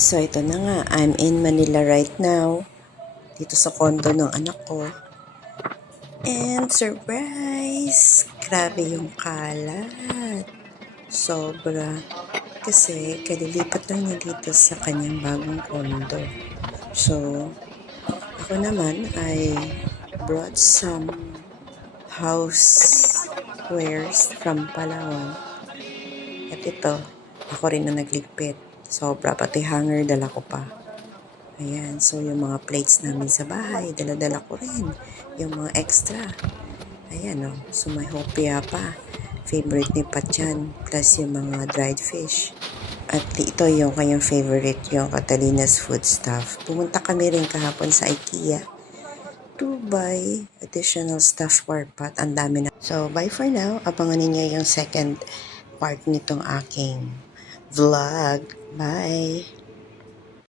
So, ito na nga. I'm in Manila right now. Dito sa condo ng anak ko. And surprise! Grabe yung kalat. Sobra. Kasi, kalilipat lang niya dito sa kanyang bagong condo. So, ako naman ay brought some housewares from Palawan. At ito, ako rin na nagligpit. Sobra, pati hanger dala ko pa. Ayan, so yung mga plates namin sa bahay, dala-dala ko rin. Yung mga extra. Ayan, so may hopia pa. Favorite ni Patyan, plus yung mga dried fish. At ito yung kanyang favorite, yung Catalina's food stuff. Pumunta kami rin kahapon sa IKEA to buy additional stuff for pot. Ang dami na. So, bye for now. Abangan ninyo yung second part nitong aking vlog. Bye!